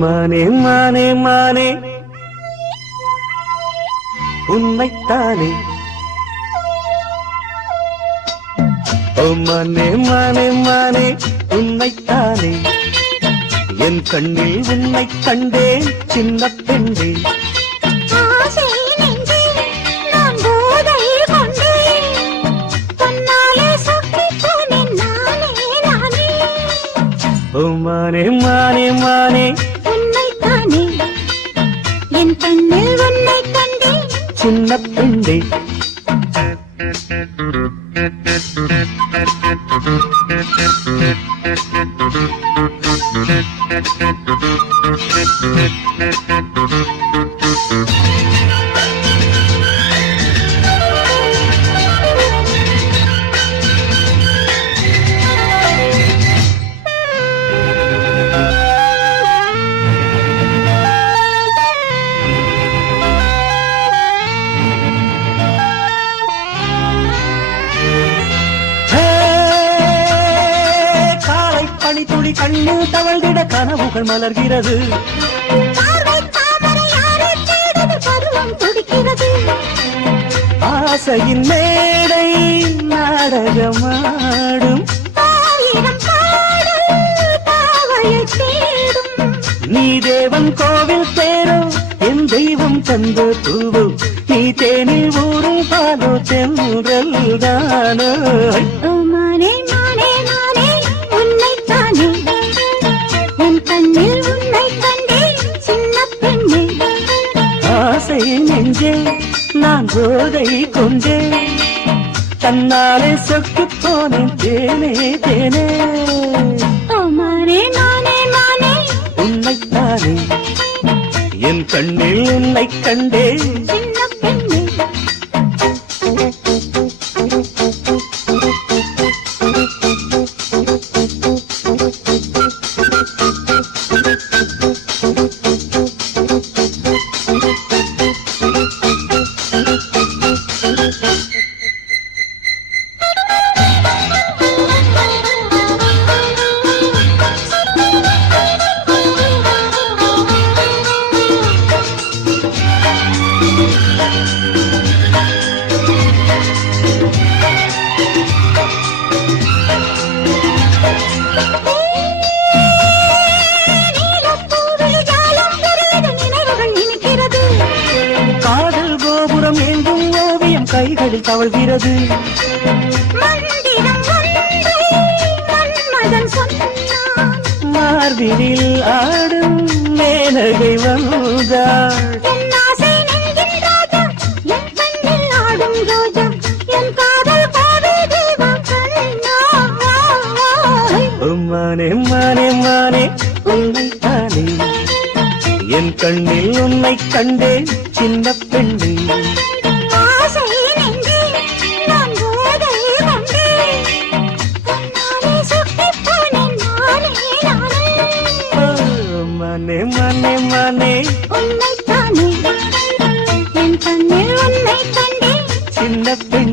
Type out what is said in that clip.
மானே மானே மானே. உண்மைத்தானே ஓ மானே மானே மானே உண்மைத்தானே என் கண்ணில் உன்னை கண்டேன் சின்ன நானே. ஓ மானே மானே மானே. உன்னைத்தானே. என் கண்ணில் உன்னைக் கண்டேன். சின்ன பெண்ணே. பனி துளி கண்ணில் தவழ்ந்திட கனவுகள் மலர்கிறது. ஆசையின் மேடை நாடகமாடும். நீ தேவன் கோவில் தேரோ என் தெய்வம் தந்த தூவோ நீ தேனில் ஊரும் பாலோ தென்றல் தானோ நான் போதை கொண்டே தன்னாலே சொக்கு போனேன் தேனே தேனே. மானே மானே மானே உன்னைத்தானே என் கண்ணில் உன்னை கண்டே. ரோஜா என் காதல் காதல் தெய்வம் கண்ணா மானே மானே மானே உன்னை தானே. என் கண்ணில் உன்னை கண்டேன் சின்ன பெண்ணே. உன்னை தானே என் கண்ணில் உன்னை கண்டே சின்ன பெண்